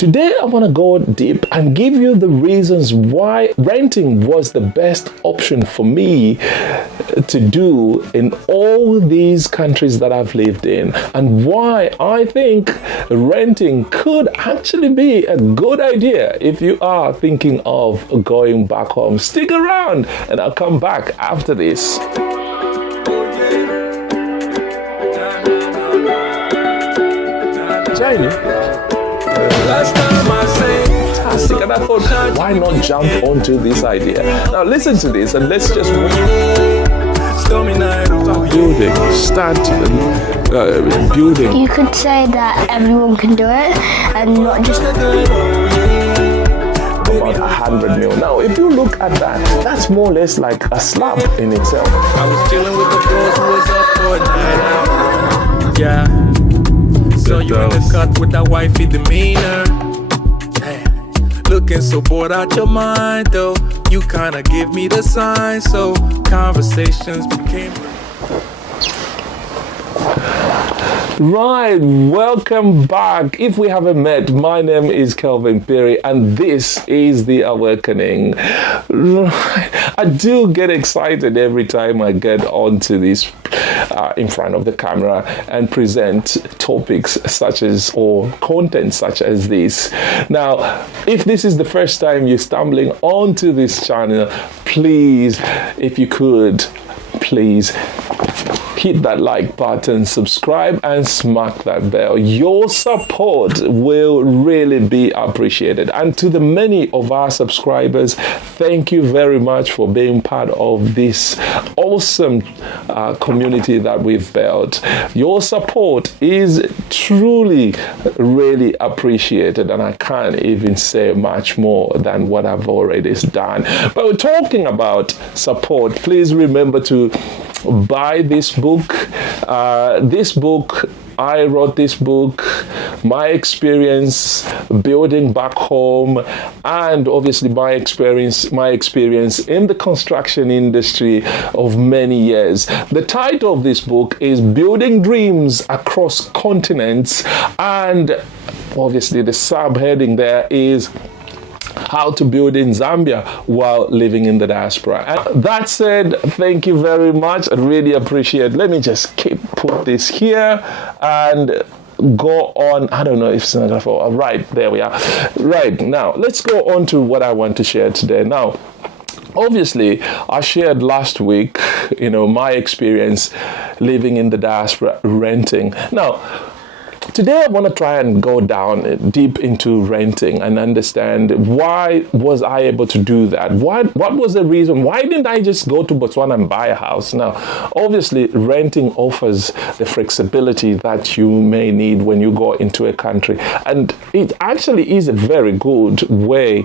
Today, I want to go deep and give you the reasons why renting was the best option for me to do in all these countries that I've lived in, and why I think renting could actually be a good idea if you are thinking of going back home. Stick around and I'll come back after this. Last time I sang, fantastic, and I thought, why not jump onto this idea? Now listen to this and let's just start building. You could say that everyone can do it and not just About 100 mil. Now, if you look at that, that's more or less like a slab in itself. I was chilling with the bros who was up for a night out. Yeah. So you in the cut with that wifey demeanor. Hey, looking so bored out your mind though. You kinda give me the sign, so conversations became. Right, welcome back. If we haven't met, my name is Kelvin Perry and this is The Awakening. I do get excited every time I get onto this in front of the camera and present topics such as, or content such as this. Now, if this is the first time you're stumbling onto this channel, please, if you could, please hit that like button, subscribe, and smack that bell. Your support will really be appreciated. And to the many of our subscribers, thank you very much for being part of this awesome community that we've built. Your support is truly, really appreciated, and I can't even say much more than what I've already done. But we're talking about support. Please remember to buy this book. I wrote this book, my experience building back home, and obviously my experience in the construction industry of many years. The title of this book is Building Dreams Across Continents, and obviously the subheading there is How to Build in Zambia While Living in the Diaspora. And that said, thank you very much. I really appreciate it. Let me just put this here and go on. I don't know if it's not going to fall. Right, there we are. Right, now let's go on to what I want to share today. Now, obviously, I shared last week, my experience living in the diaspora, renting. Now, today I want to try and go down deep into renting and understand why was I able to do that? What was the reason? Why didn't I just go to Botswana and buy a house? Now, obviously, renting offers the flexibility that you may need when you go into a country. And it actually is a very good way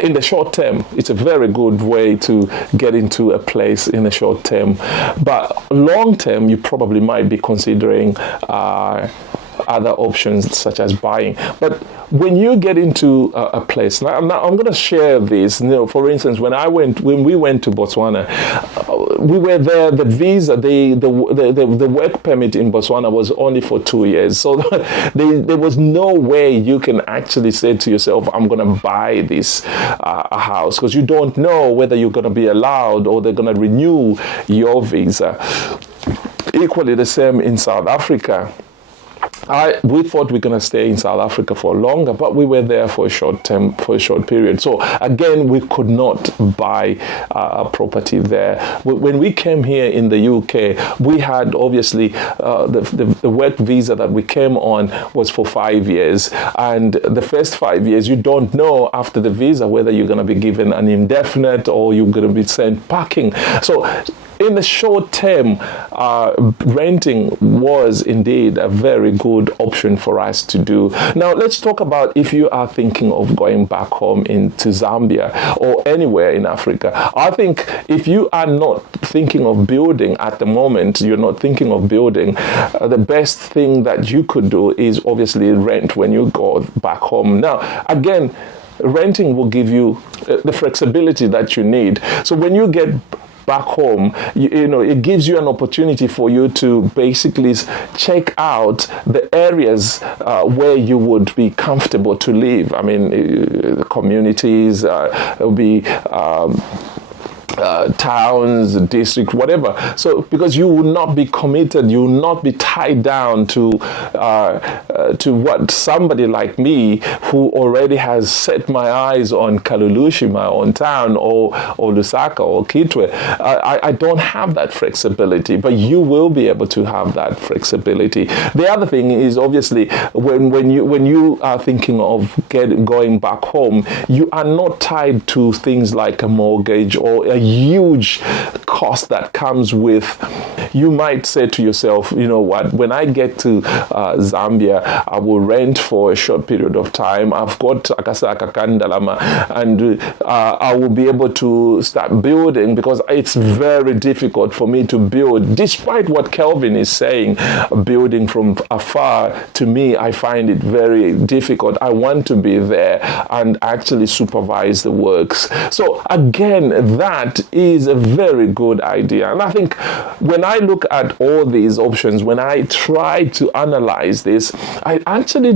in the short term. It's a very good way to get into a place in the short term, but long term you probably might be considering other options such as buying. But when you get into a place, now I'm going to share this. For instance, when we went to Botswana, we were there. The visa, the work permit in Botswana was only for 2 years. So there was no way you can actually say to yourself, "I'm going to buy this a house," because you don't know whether you're going to be allowed or they're going to renew your visa. Equally the same in South Africa. We thought we were going to stay in South Africa for longer, but we were there for a short period. So again, we could not buy a property there. When we came here in the UK, we had obviously the work visa that we came on was for 5 years, and the first 5 years you don't know after the visa whether you're going to be given an indefinite or you're going to be sent packing. So in the short term, renting was indeed a very good option for us to do. Now, let's talk about if you are thinking of going back home into Zambia or anywhere in Africa. I think if you are not thinking of building at the moment, you're not thinking of building, the best thing that you could do is obviously rent when you go back home. Now, again, renting will give you the flexibility that you need. So when you get back home, you know, it gives you an opportunity for you to basically check out the areas where you would be comfortable to live. I mean, the communities, will be towns, district, whatever. So because you will not be committed, you will not be tied down to what somebody like me, who already has set my eyes on Kalulushi, my own town, or Lusaka or Kitwe. I don't have that flexibility, but you will be able to have that flexibility. The other thing is, obviously, when you are thinking of going back home, you are not tied to things like a mortgage or a huge cost that comes with. You might say to yourself, you know what, when I get to Zambia, I will rent for a short period of time. I've got Akasaka Kandalama, and I will be able to start building, because it's very difficult for me to build, despite what Kelvin is saying. Building from afar, to me, I find it very difficult. I want to be there and actually supervise the works. So again, that is a very good idea. And I think when I look at all these options, when I try to analyze this, I actually,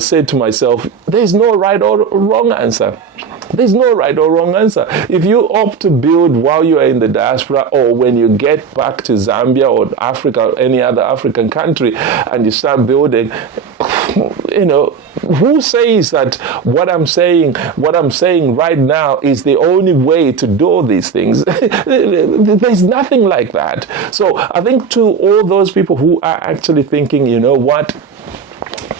said to myself, there's no right or wrong answer. There's no right or wrong answer. If you opt to build while you are in the diaspora, or when you get back to Zambia or Africa or any other African country and you start building, who says that what I'm saying right now is the only way to do these things? There's nothing like that. So I think to all those people who are actually thinking, you know what,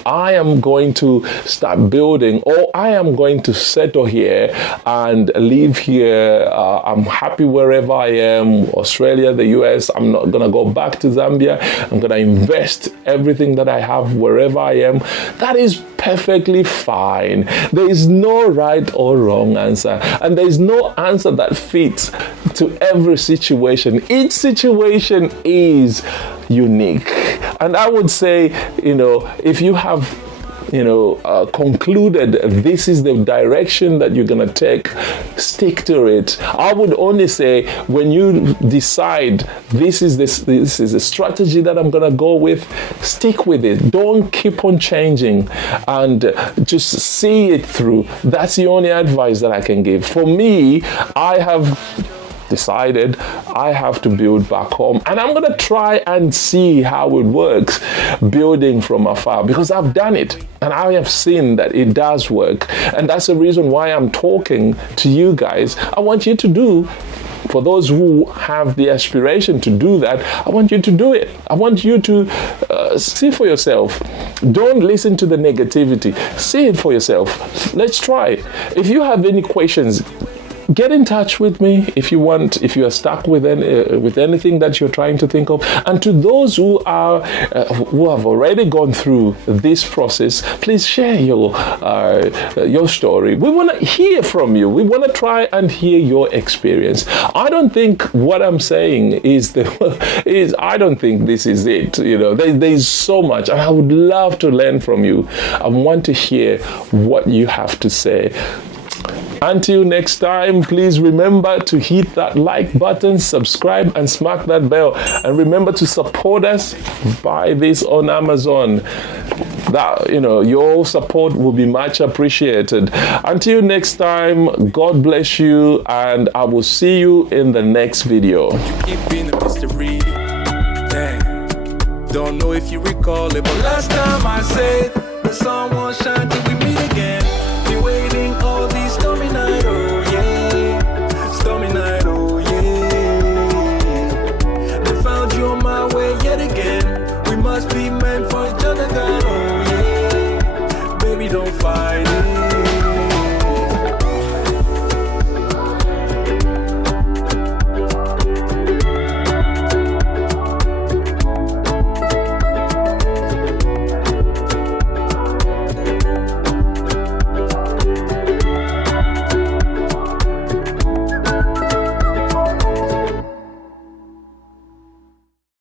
I am going to start building, or I am going to settle here and live here. I'm happy wherever I am, Australia, the US. I'm not going to go back to Zambia. I'm going to invest everything that I have wherever I am. That is perfectly fine. There is no right or wrong answer, and there is no answer that fits to every situation. Each situation is unique. And I would say, if you have concluded this is the direction that you're going to take, stick to it. I would only say, when you decide this is a strategy that I'm going to go with, stick with it. Don't keep on changing, and just see it through. That's the only advice that I can give. For me, I have decided I have to build back home, and I'm going to try and see how it works, building from afar, because I've done it and I have seen that it does work. And that's the reason why I'm talking to you guys. I want you to do, for those who have the aspiration to do that, I want you to do it. I want you to see for yourself. Don't listen to the negativity. See it for yourself. Let's try. If you have any questions, get in touch with me if you want, if you are stuck with anything that you're trying to think of. And to those who have already gone through this process, please share your story. We want to hear from you. We want to try and hear your experience. I don't think what I'm saying I don't think this is it. There's so much, and I would love to learn from you. I want to hear what you have to say. Until next time, please remember to hit that like button, subscribe, and smack that bell. And remember to support us. Buy this on Amazon. Your support will be much appreciated. Until next time, God bless you, and I will see you in the next video. Keep being a mystery. Dang. Don't know if you recall it, but last time I said the sun won't shine through